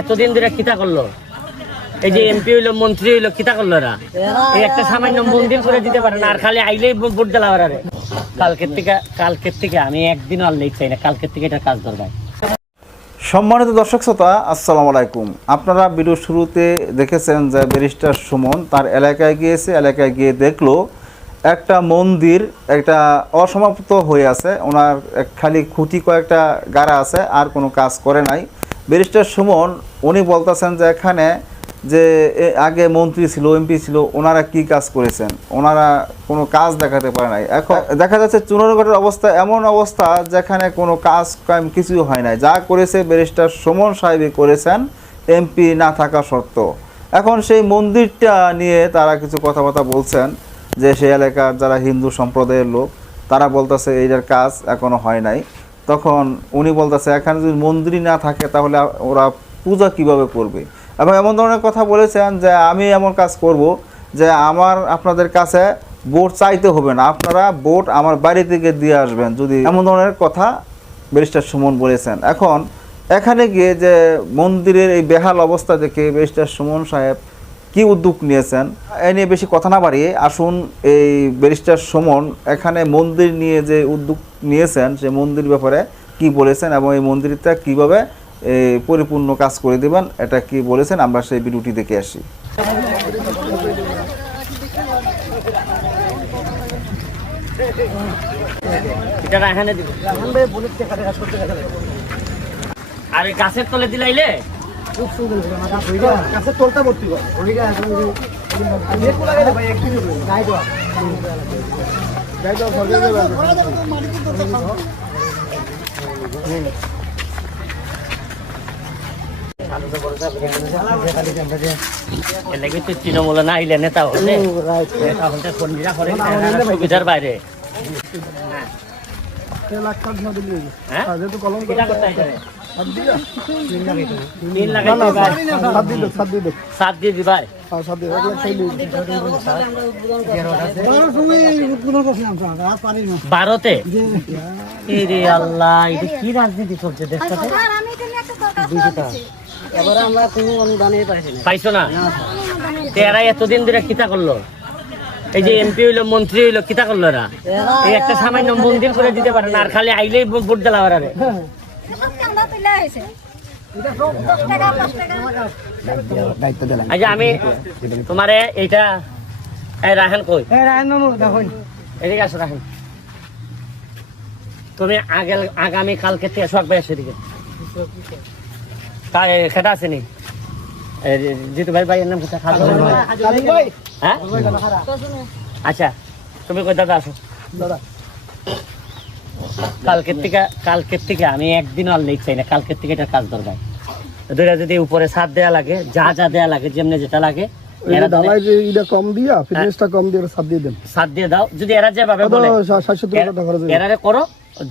এতদিন ধরে করল? এই যে এমপি হইল, মন্ত্রী হইল, কিতা করল একটা সামান্য করে দিতে পারে না, আর খালি কালকের থেকে আমি একদিনও আর চাই না, কালকের থেকে কাজ সম্মানিত দর্শক শ্রোতা, আসসালামু আলাইকুম। আপনারা ভিডিও শুরুতে দেখেছেন যে ব্যারিস্টার সুমন তার এলাকায় গিয়েছে, এলাকায় গিয়ে দেখল, একটা মন্দির একটা অসমাপ্ত হয়ে আছে, ওনার খালি খুঁটি কয়েকটা গাড়া আছে, আর কোনো কাজ করে নাই। ব্যারিস্টার সুমন, উনি বলতেছেন যে এখানে যে আগে মন্ত্রী ছিল, এমপি ছিল, ওনারা কি কাজ করেছেন? ওনারা কোনো কাজ দেখাতে পারে নাই। এখন দেখা যাচ্ছে চুনারঘাটের অবস্থা এমন অবস্থা যেখানে কোনো কাজ কাম কিছুই হয় নাই। যা করেছে ব্যারিস্টার সুমন সাহেবই করেছেন, এমপি না থাকা সত্ত্বেও। এখন সেই মন্দিরটা নিয়ে তারা কিছু কথাবার্তা বলছেন যে সেই এলাকার যারা হিন্দু সম্প্রদায়ের লোক, তারা বলতেছে এইটার কাজ এখনও হয় নাই। তখন উনি বলতেছে, এখানে যদি মন্দিরই না থাকে তাহলে ওরা পূজা কীভাবে করবে? এবং এমন ধরনের কথা বলেছেন যে, আমি এমন কাজ করব যে, আমার আপনাদের কাছে বোট চাইতে হবে না। আপনারা বোট আমার বাড়ি থেকে দিয়ে আসবেন। যদি এমন ধরনের কথা ব্যারিস্টার সুমন বলেছেন। এখন এখানে গিয়ে যে মন্দিরের এই বেহাল অবস্থা দেখে ব্যারিস্টার সুমন সাহেব কি উদ্যোগ নিয়েছেন? এ নিয়ে বেশি কথা না বাড়িয়ে আসুন, এই ব্যারিস্টার সুমন এখানে মন্দির নিয়ে যে উদ্যোগ নিয়েছেন সেই মন্দির ব্যাপারে কি বলেছেন এবং এই মন্দিরটা কীভাবে পরিপূর্ণ কাজ করে দেবেন, এটা কি বলেছেন? আমরা সেই ভিডিওটি দেখে আসি। এখানে তো তৃণমূল না আইলে নেতা হলে নেতা হলে ফন্ডিরা করে সুবিধার বাইরে হ্যাঁ সাত দিয়ে আল্লাহ, এটা কি রাজনীতি চলছে এবারে আমরা কোনো অনুদানই পাইছি না? এরা এতদিন ধরে কিতা করল? এই যে এমপি হইল, মন্ত্রী হইল, কিতা করল এরা? এই একটা সামান্য মন্দির করে দিতে পারে না, আর খালি আইলেই ভোট দিলাম আচ্ছা আমি তোমারে এইটা এই রাহেন কই? এদিকে আসো রাহেন তুমি আগে আগামী কালকে থেকে আসো এদিকে। এ, সেটা আছে নি? এ, জিতু ভাই ভাইয়ের নাম হ্যাঁ? আচ্ছা তুমি কই দাদা আসো। কালকের থেকে কালকের থেকে আমি একদিন আর লেট চাই না। কালকের থেকে এটা কাজ দরকার। দুইটা যদি উপরে সাত দেয়া লাগে যা যা দেয়া লাগে যেমনি যেটা লাগে এরা যদি ঢালাই যে কম দিয়া ফিটনেসটা কম দিয়ে সাত দিয়ে দেন। সাত দিয়ে দাও। যদি এরা যেভাবে বলে ষাট সত্তর টাকা খরচ হবে এরারে করো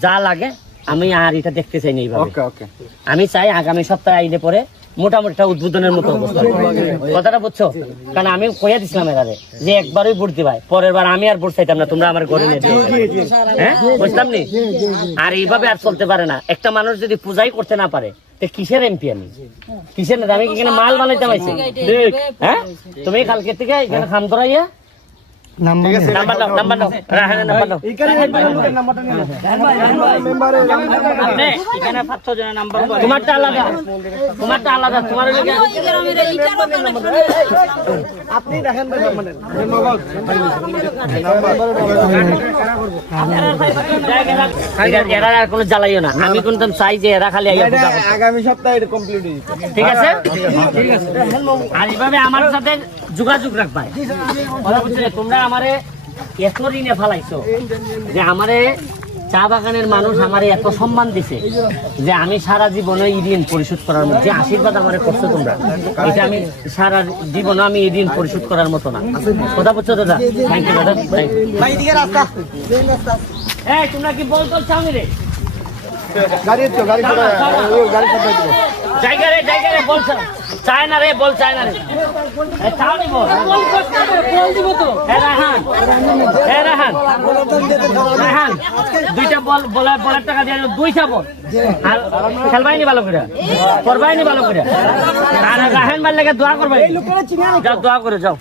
যা লাগে আমি আর এটা দেখতে চাই না এইভাবে। ওকে ওকে। আমি চাই আগামী সপ্তাহে আইলে পরে মোটামুটি উদ্বোধনের মতো কথাটা বুঝছ? কারণ আমি কইয়া দিছিলাম এখানে যে একবারই ভোট দিবাই পরের বার আমি আর ভোট চাইতাম না, তোমরা আমার ঘরে নিয়ে। হ্যাঁ? বুঝলাম নি? আর এইভাবে আর চলতে পারে না। একটা মানুষ যদি পূজাই করতে না পারে কিসের এমপি আমি? কিসের আমি এখানে মাল বানাইতে পারছি হ্যাঁ? তুমি কালকে থেকে এখানে খাম ধরাইয়া তোমারটা আলাদা। তোমারটা আলাদা তোমার লেগে এরা- এরা আর কোনো জ্বালাইও না। আমি কিন্তু চাই যে এরা খালি। আগামী সপ্তাহে এটা কমপ্লিট হয়ে ঠিক আছে? আর এইভাবে আমার সাথে যোগাযোগ রাখবা। তোমরা আমারে এত ঋণে ফালাইছো যে আমারে চা বাগানের মানুষ আমারে এত সম্মান দিছে যে আমি সারা জীবনে এই ঋণ পরিশোধ করার মতো যে আশীর্বাদ আমারে করছ তোমরা। এটা আমি সারা জীবনে আমি এই ঋণ পরিশোধ করার মতো না। কথা বুঝছ দাদা? থ্যাংক ইউ দাদা। এই তোমরা কি বল তোর চাও রে? গাড়ি তো গাড়ি জায়গা রে জায়গা রে বলছো চায় বল চায় রে। চাও নি বল। বল দিব তো টাকা দিয়ে দুইটা বল। আর খেলবাই নি ভালো করে। করবাই নি ভালো করে। আর রাহান মার লাগে দোয়া করবাই যাও, দোয়া করে যাও।